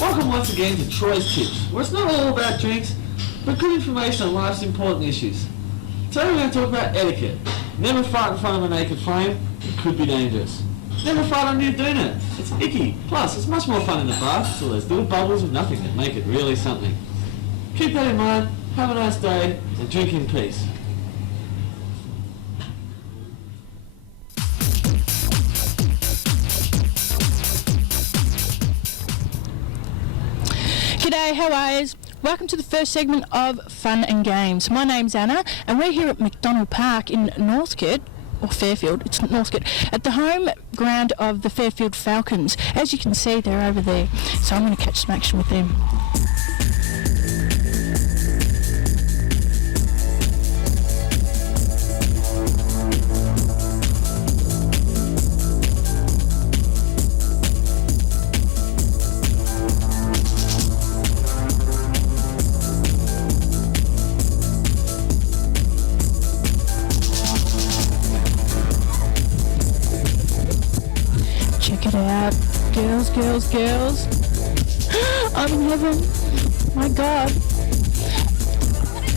Welcome once again to Troy's Tips, where it's not all about drinks, but good information on life's important issues. Today we're going to talk about etiquette. Never fight in front of a naked flame, it could be dangerous. Never fight on your dinner, it's icky. Plus, it's much more fun in the bath, so there's little bubbles of nothing that make it really something. Keep that in mind, have a nice day, and drink in peace. G'day, how are you? Welcome to the first segment of Fun and Games. My name's Anna and we're here at McDonald Park in Northcote, or Fairfield, it's Northcote, at the home ground of the Fairfield Falcons. As you can see, they're over there, so I'm going to catch some action with them. Check it out. Girls, girls, girls. I'm in heaven. My God.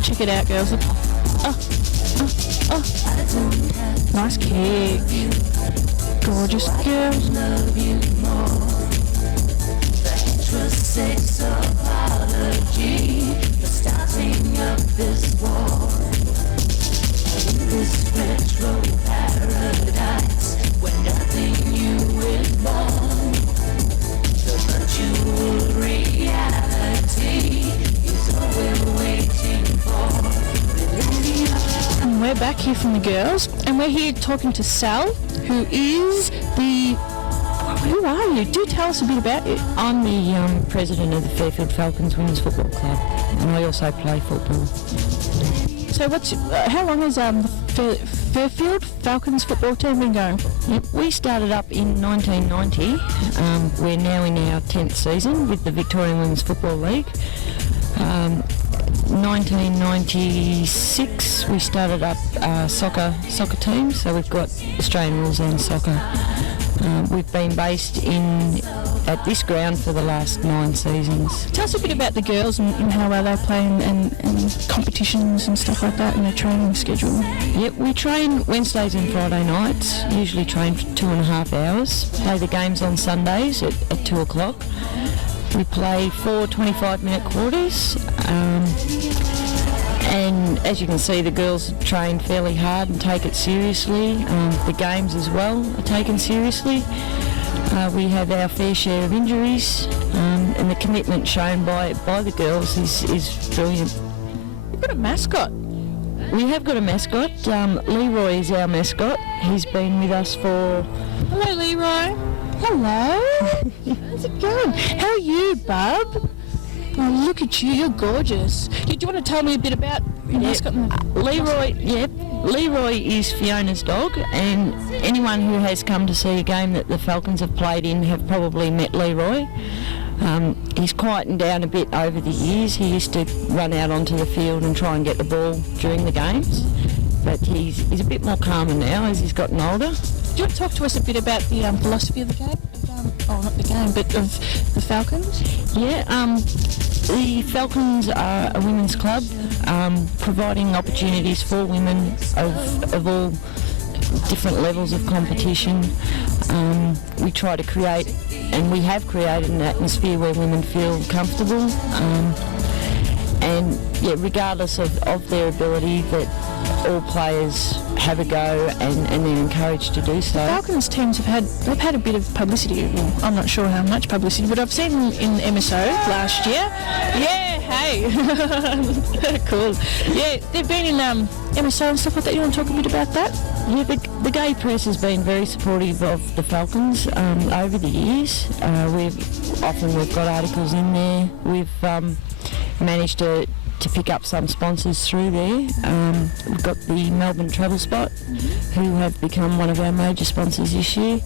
Check it out, girls. Nice kick. Gorgeous girls. Love you more. The heterosexual apology for starting up this war. In this retro paradise where nothing new is born, the virtual reality is all we're waiting for. And we're back here from the girls, and we're here talking to Sal, who is the... Who are you? Do tell us a bit about you. I'm the president of the Fairfield Falcons Women's Football Club, and I also play football. So how long has the Fairfield Falcons football team been going for? Yep, we started up in 1990. We're now in our 10th season with the Victorian Women's Football League. 1996 we started up soccer team, so we've got Australian rules and soccer. We've been based at this ground for the last 9 seasons. Tell us a bit about the girls and how well they play and competitions and stuff like that, and their training schedule. Yep, we train Wednesdays and Friday nights, usually train for 2.5 hours. Play the games on Sundays at 2 o'clock. We play 4 25-minute quarters. And as you can see, the girls train fairly hard and take it seriously. The games as well are taken seriously. We have our fair share of injuries, and the commitment shown by the girls is brilliant. You've got a mascot. We have got a mascot. Leroy is our mascot. He's been with us for... Hello, Leroy. Hello. How's it going? How are you, bub? Oh, look at you, you're gorgeous. Do you want to tell me a bit about your mascot? Leroy is Fiona's dog, and anyone who has come to see a game that the Falcons have played in have probably met Leroy. He's quietened down a bit over the years. He used to run out onto the field and try and get the ball during the games, but he's a bit more calmer now as he's gotten older. Do you want to talk to us a bit about the philosophy of the game, not the game, but of the Falcons? Yeah, the Falcons are a women's club, providing opportunities for women of all different levels of competition. We try to create, and we have created, an atmosphere where women feel comfortable, and yeah, regardless of their ability, that all players have a go and they're encouraged to do so. Falcons teams they've had a bit of publicity. Well, I'm not sure how much publicity, but I've seen them in MSO last year. Yeah, hey, cool. Yeah, they've been in MSO and stuff like that. You want to talk a bit about that? Yeah, the gay press has been very supportive of the Falcons over the years. We've got articles in there. We've managed to pick up some sponsors through there. We've got the Melbourne Travel Spot, who have become one of our major sponsors this year.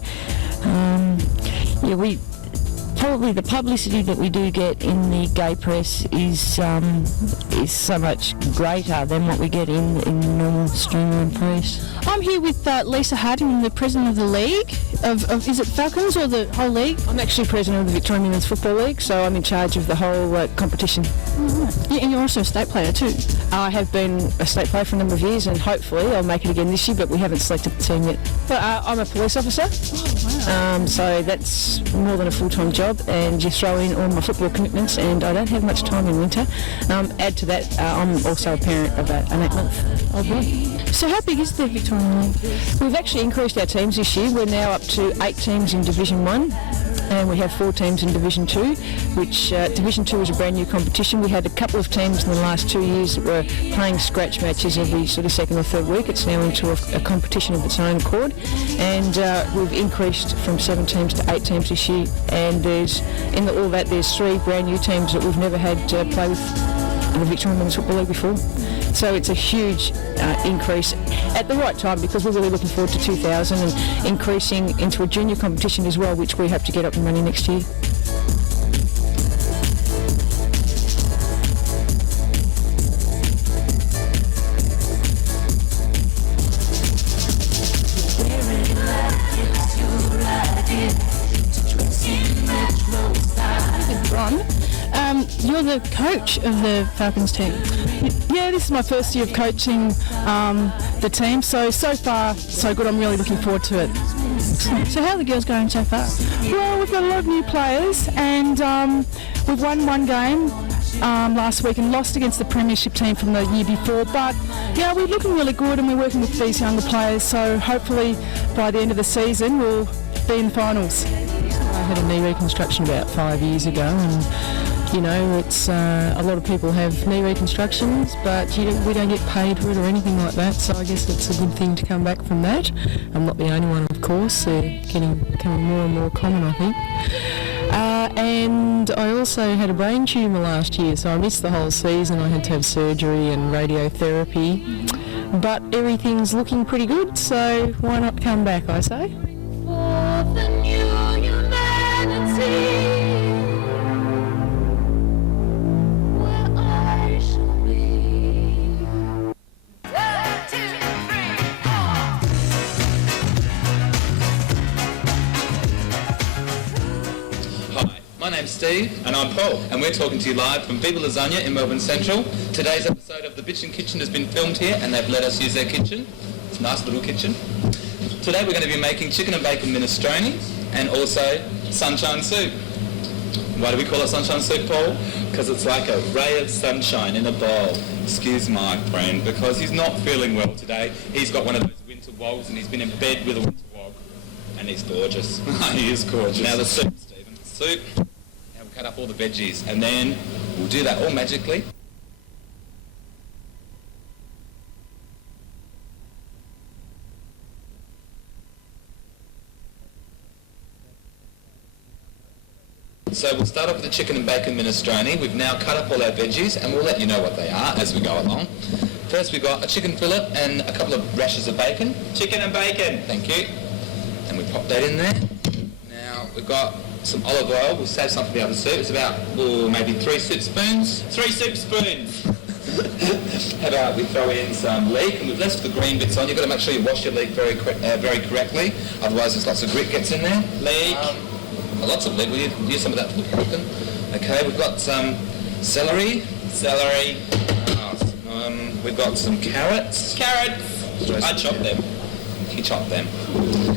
Probably the publicity that we do get in the gay press is so much greater than what we get in the normal streamline press. I'm here with Lisa Harding, the president of the league. Of is it Falcons or the whole league? I'm actually president of the Victorian Women's Football League, so I'm in charge of the whole competition. Mm-hmm. Yeah, and you're also a state player too. I have been a state player for a number of years, and hopefully I'll make it again this year, but we haven't selected the team yet. But I'm a police officer, so that's more than a full-time job, and you throw in all my football commitments, and I don't have much time in winter. Add to that, I'm also a parent of an 8-month-old boy. So how big is the Victorian League? We've actually increased our teams this year. We're now up to 8 teams in Division 1, and we have 4 teams in Division 2, which Division 2 is a brand new competition. We had a couple of teams in the last 2 years that were playing scratch matches every sort of second or third week. It's now into a competition of its own accord, and we've increased from 7 teams to 8 teams this year, and there's 3 brand new teams that we've never had play with the Victorian Women's Football League before. So it's a huge increase at the right time, because we're really looking forward to 2000 and increasing into a junior competition as well, which we hope to get up and running next year. You're the coach of the Falcons team. Yeah, this is my first year of coaching the team, so far so good. I'm really looking forward to it. So how are the girls going so far? Well, we've got a lot of new players, and we've won 1 game last week and lost against the premiership team from the year before, but yeah, we're looking really good, and we're working with these younger players, so hopefully by the end of the season we'll be in the finals. I had a knee reconstruction about 5 years ago, and you know, it's a lot of people have knee reconstructions, but we don't get paid for it or anything like that, so I guess it's a good thing to come back from that. I'm not the only one, of course. They're becoming more and more common, I think. And I also had a brain tumour last year, so I missed the whole season. I had to have surgery and radiotherapy, but everything's looking pretty good, so why not come back, I say. For the new humanity. My name's Steve. And I'm Paul. And we're talking to you live from Viva Lasagna in Melbourne Central. Today's episode of the Bitchin Kitchen has been filmed here, and they've let us use their kitchen. It's a nice little kitchen. Today we're going to be making chicken and bacon minestrone and also sunshine soup. Why do we call it sunshine soup, Paul? Because it's like a ray of sunshine in a bowl. Excuse my friend, because he's not feeling well today. He's got one of those winter wogs, and he's been in bed with a winter wog. And he's gorgeous. He is gorgeous. Now the soup, Stephen. Soup. Now we'll cut up all the veggies, and then we'll do that all magically. So we'll start off with the chicken and bacon minestrone. We've now cut up all our veggies, and we'll let you know what they are as we go along. First we've got a chicken fillet and a couple of rashers of bacon. Chicken and bacon. Thank you. And we pop that in there. Now we've got some olive oil. We'll save some for the other soup. It's about maybe 3 soup spoons. 3 soup spoons. How about we throw in some leek, and we've left the green bits on. You've got to make sure you wash your leek very correctly, otherwise there's lots of grit gets in there. Leek. lots of leek. We'll use some of that for the pumpkin. Okay, we've got some celery. We've got some carrots. I chop them. He chopped them.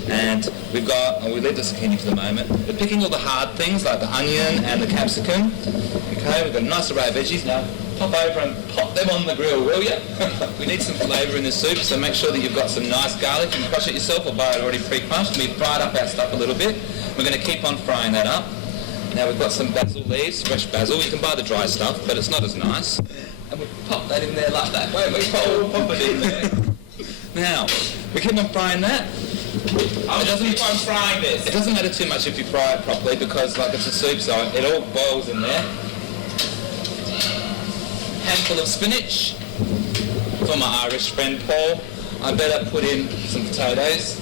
And we've got, we leave the zucchini for the moment. We're picking all the hard things like the onion and the capsicum. Okay, we've got a nice array of veggies. Now, pop over and pop them on the grill, will you? We need some flavour in the soup, so make sure that you've got some nice garlic. You can crush it yourself or buy it already pre-crushed. We've fried up our stuff a little bit. We're going to keep on frying that up. Now we've got some basil leaves, fresh basil. You can buy the dry stuff, but it's not as nice. And we pop that in there like that. Wait, pop it in there. Now, we keep on frying that. Keep on frying this. It doesn't matter too much if you fry it properly because like it's a soup, so it all boils in there. Handful of spinach for my Irish friend Paul. I better put in some potatoes,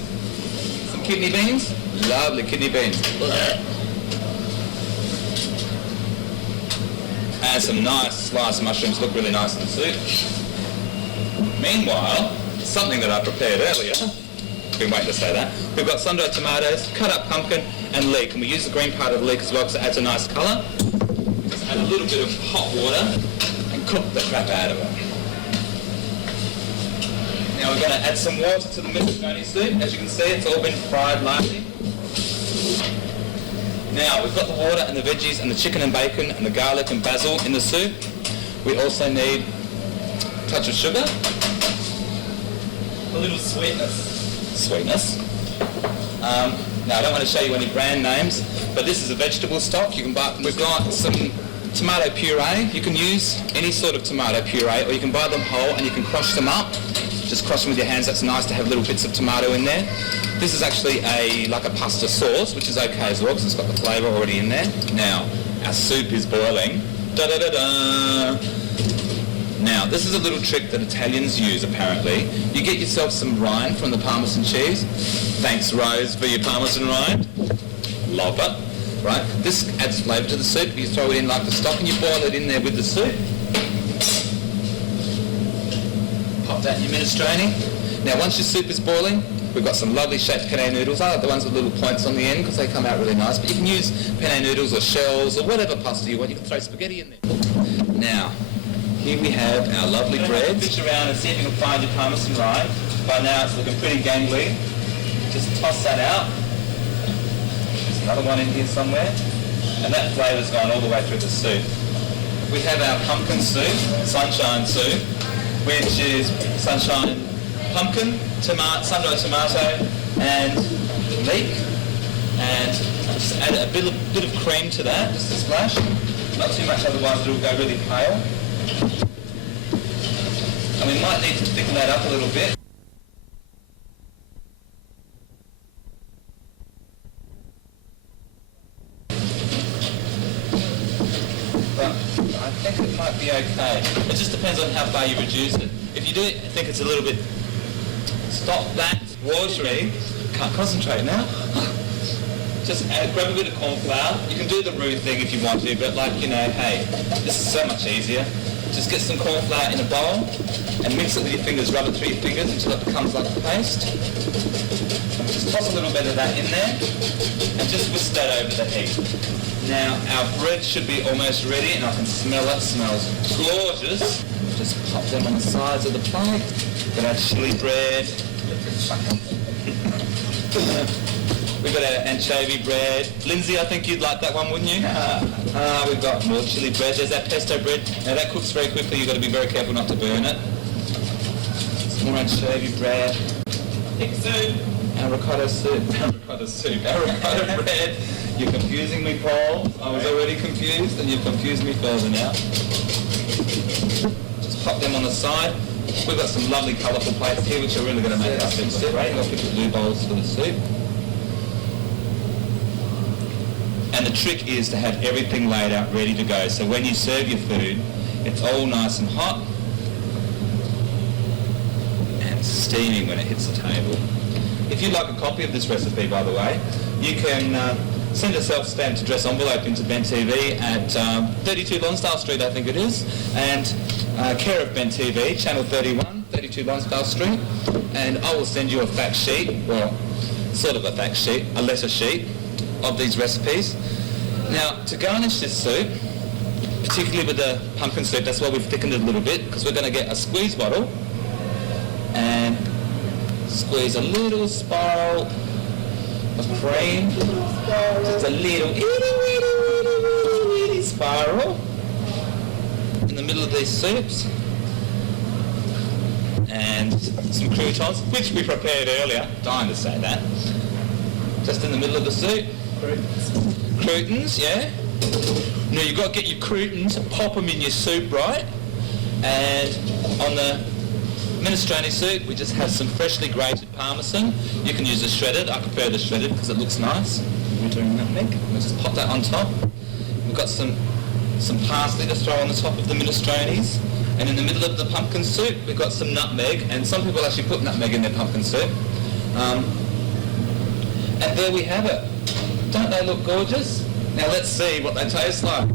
some kidney beans, lovely kidney beans, and some nice sliced mushrooms. Look really nice in the soup. Meanwhile, something that I prepared earlier, been waiting to say that, we've got sun-dried tomatoes, cut up pumpkin and leek, and we use the green part of the leek as well because it adds a nice colour. Just add a little bit of hot water and cook the crap out of it. Now we're going to add some water to the minestrone soup. As you can see, it's all been fried lightly. Now we've got the water and the veggies and the chicken and bacon and the garlic and basil in the soup. We also need a touch of sugar. A little sweetness. Now I don't want to show you any brand names, but this is a vegetable stock. You can buy. We've got some tomato puree. You can use any sort of tomato puree, or you can buy them whole and you can crush them up. Just crush them with your hands. That's nice to have little bits of tomato in there. This is actually like a pasta sauce, which is okay as well because it's got the flavour already in there. Now our soup is boiling. Da da da da. Now, this is a little trick that Italians use, apparently. You get yourself some rind from the Parmesan cheese. Thanks, Rose, for your Parmesan rind. Love it. Right? This adds flavour to the soup. You throw it in like the stock and you boil it in there with the soup. Pop that in your minestrone. Now, once your soup is boiling, we've got some lovely shaped penne noodles. I like the ones with little points on the end because they come out really nice. But you can use penne noodles or shells or whatever pasta you want. You can throw spaghetti in there. Now, here we have our lovely bread. Fish around and see if you can find your Parmesan rind. By now it's looking pretty gangly. Just toss that out. There's another one in here somewhere. And that flavour's gone all the way through the soup. We have our pumpkin soup, sunshine soup, which is sunshine pumpkin, sun-dried tomato and leek. And just add a bit of cream to that, just a splash. Not too much, otherwise it'll go really pale. And we might need to thicken that up a little bit. But I think it might be okay. It just depends on how far you reduce it. If you do think it's a little bit... Stop that watery. Can't concentrate now. Just grab a bit of corn flour. You can do the roux thing if you want to, but like, you know, hey, this is so much easier. Just get some corn flour in a bowl and mix it with your fingers, rub it through your fingers until it becomes like a paste. Just toss a little bit of that in there and just whisk that over the heat. Now our bread should be almost ready and I can smell it. It smells gorgeous. Just pop them on the sides of the plate. Got our chili bread. We've got our anchovy bread. Lindsay, I think you'd like that one, wouldn't you? We've got more chili bread. There's our pesto bread. Now that cooks very quickly. You've got to be very careful not to burn it. Some more anchovy bread. Thick soup. Our ricotta soup. Our ricotta bread. You're confusing me, Paul. I was already confused and you've confused me further now. Just pop them on the side. We've got some lovely colourful plates here which are really going to make our soup look great. I'll pick the blue bowls for the soup. And the trick is to have everything laid out ready to go. So when you serve your food, it's all nice and hot and steaming when it hits the table. If you'd like a copy of this recipe, by the way, you can send a self-stamped address envelope into Ben TV at 32 Lonsdale Street, I think it is, and care of Ben TV, Channel 31, 32 Lonsdale Street, and I will send you a fact sheet, well, sort of a fact sheet, a letter sheet, of these recipes. Now, to garnish this soup, particularly with the pumpkin soup, that's why we've thickened it a little bit, because we're going to get a squeeze bottle and squeeze a little spiral of cream. Just a little itty spiral in the middle of these soups. And some croutons, which we prepared earlier, dying to say that. Just in the middle of the soup. Croutons, yeah. Now you've got to get your croutons, pop them in your soup, right? And on the minestrone soup, we just have some freshly grated parmesan. You can use the shredded. I prefer the shredded because it looks nice. We're doing nutmeg. We'll just pop that on top. We've got some parsley to throw on the top of the minestrones. And in the middle of the pumpkin soup, we've got some nutmeg, and some people actually put nutmeg in their pumpkin soup. And there we have it. Don't they look gorgeous? Now let's see what they taste like.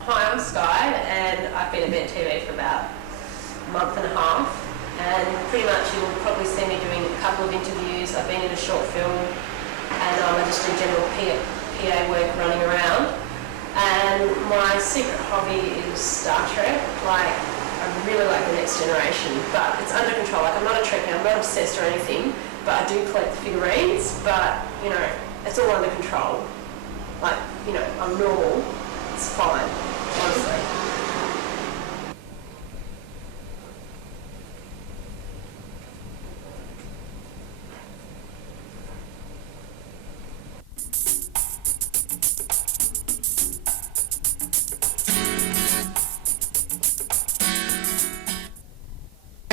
Hi, I'm Sky, and I've been at BTV for about a month and a half, and pretty much you'll probably see me doing a couple of interviews. I've been in a short film, and I just do general PA work running around. And my secret hobby is Star Trek. Like, I really like The Next Generation, but it's under control. Like, I'm not a Trekkie, I'm not obsessed or anything, but I do collect the figurines, but, you know, it's all under control. Like, you know, I'm normal, it's fine, honestly.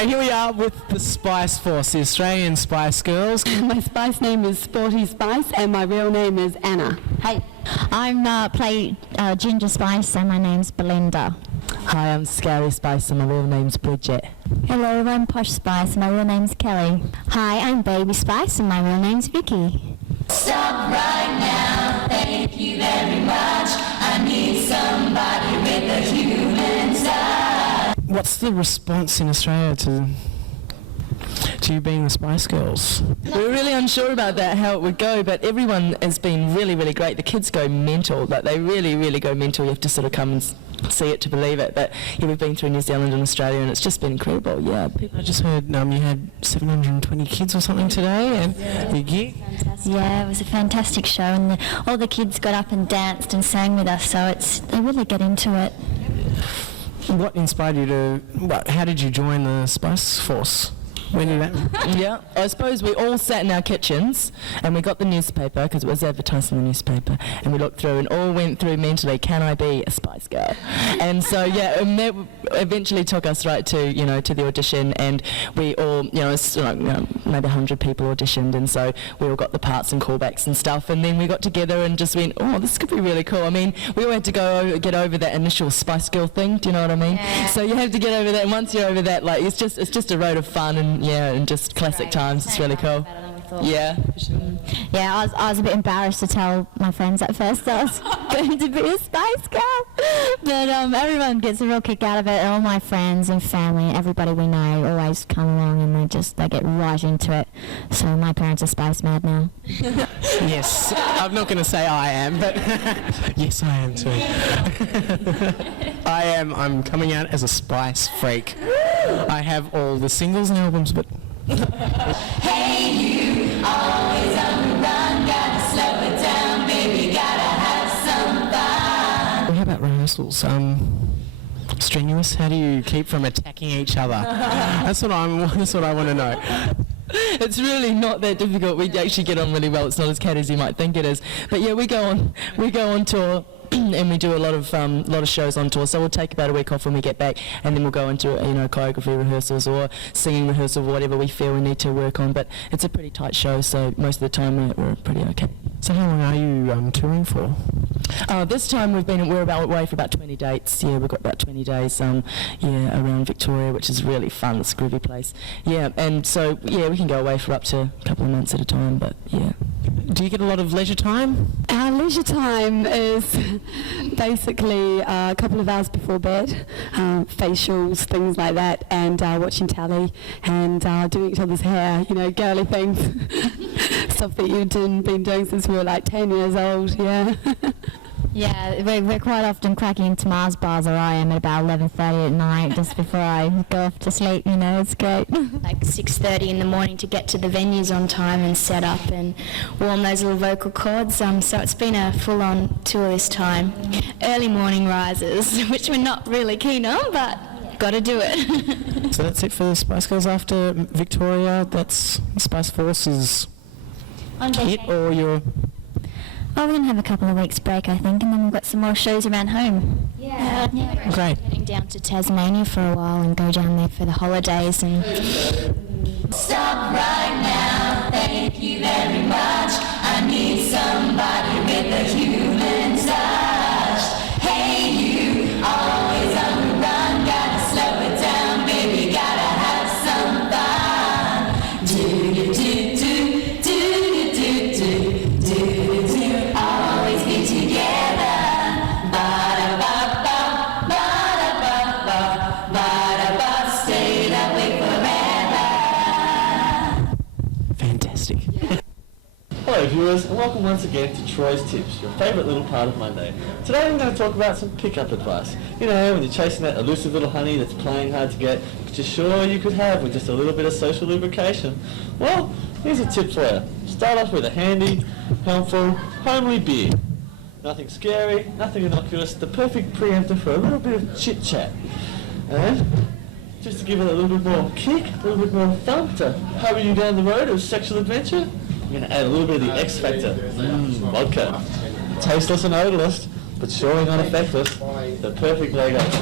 Here we are with the Spice Force, the Australian Spice Girls. My Spice name is Sporty Spice and my real name is Anna. Hey, I'm play Ginger Spice and my name's Belinda. Hi, I'm Scary Spice and my real name's Bridget. Hello, I'm Posh Spice and my real name's Kelly. Hi, I'm Baby Spice and my real name's Vicky. Stop right now, thank you very much. I need somebody with a human side. What's the response in Australia to you being the Spice Girls? We were really unsure about that, how it would go, but everyone has been really, really great. The kids go mental, like they really, really go mental. You have to sort of come and see it to believe it. But yeah, we've been through New Zealand and Australia and it's just been incredible, yeah. I just heard you had 720 kids or something today and big gig. Yeah, it was a fantastic show and all the kids got up and danced and sang with us, so they really get into it. What inspired you to, how did you join the Spice Force? When did that? Yeah, I suppose we all sat in our kitchens and we got the newspaper because it was advertised in the newspaper and we looked through and all went through mentally, can I be a Spice Girl? And so yeah, and that eventually took us right to, to the audition, and we all, it's like, maybe 100 people auditioned, and so we all got the parts and callbacks and stuff, and then we got together and just went, oh, this could be really cool. I mean, we all had to get over that initial Spice Girl thing, do you know what I mean? Yeah. So you have to get over that, and once you're over that, like, it's just a road of fun and just classic times. It's really cool. Yeah. Yeah, I was a bit embarrassed to tell my friends at first that I was going to be a Spice Girl, but everyone gets a real kick out of it, and all my friends and family, everybody we know, always come along and they get right into it. So my parents are Spice mad now. Yes, I'm not going to say I am, but yes, I am too. I'm coming out as a Spice freak. I have all the singles and albums, but Hey you, always on the run, gotta slow it down, baby, gotta have some fun. How about rehearsals? Strenuous? How do you keep from attacking each other? That's what I want to know. It's really not that difficult. We actually get on really well. It's not as catty as you might think it is. But yeah, we go on tour. And we do a lot of shows on tour, so we'll take about a week off when we get back, and then we'll go into choreography rehearsals or singing rehearsal, whatever we feel we need to work on. But it's a pretty tight show, so most of the time we're pretty okay. So how long are you touring for? This time we're about away for about 20 dates. Yeah, we've got about 20 days. Around Victoria, which is really fun. It's a groovy place. Yeah, and so we can go away for up to a couple of months at a time. But yeah. Do you get a lot of leisure time? Our leisure time is basically a couple of hours before bed, facials, things like that, and watching telly and doing each other's hair, girly things, stuff that you've been doing since we were like 10 years old, yeah. Yeah, we're quite often cracking into Mars bars, or I am, at about 11:30 at night, just before I go off to sleep. It's great. Like 6:30 in the morning to get to the venues on time and set up and warm those little vocal cords. So it's been a full-on tour this time. Early morning rises, which we're not really keen on, but got to do it. So that's it for the Spice Girls after Victoria. That's Spice Force's hit, or your... Oh, we're going to have a couple of weeks break, I think, and then we've got some more shows around home. Yeah. Great. Heading down to Tasmania for a while and go down there for the holidays and... Stop right now, thank you very much. I need somebody with a human touch. Hey you, always on the run, gotta slow it down, baby, gotta have some fun. Do-do-do-do, do-do-do-do, do-do-do, always be together. Ba-da-ba-ba, ba-da-ba-ba, ba-da-ba, stay that way forever. Fantastic. Hello viewers, and welcome once again to Troy's Tips, your favourite little part of Monday. Today I'm going to talk about some pick-up advice. When you're chasing that elusive little honey that's playing hard to get, but you're sure you could have with just a little bit of social lubrication. Well, here's a tip for you. Start off with a handy, helpful, homely beer. Nothing scary, nothing innocuous, the perfect preemptor for a little bit of chit-chat. And just to give it a little bit more kick, a little bit more thump to hurry you down the road of sexual adventure, I'm going to add a little bit of the X Factor. Vodka. Tasteless and odorless, but surely not effectless. The perfect leg up.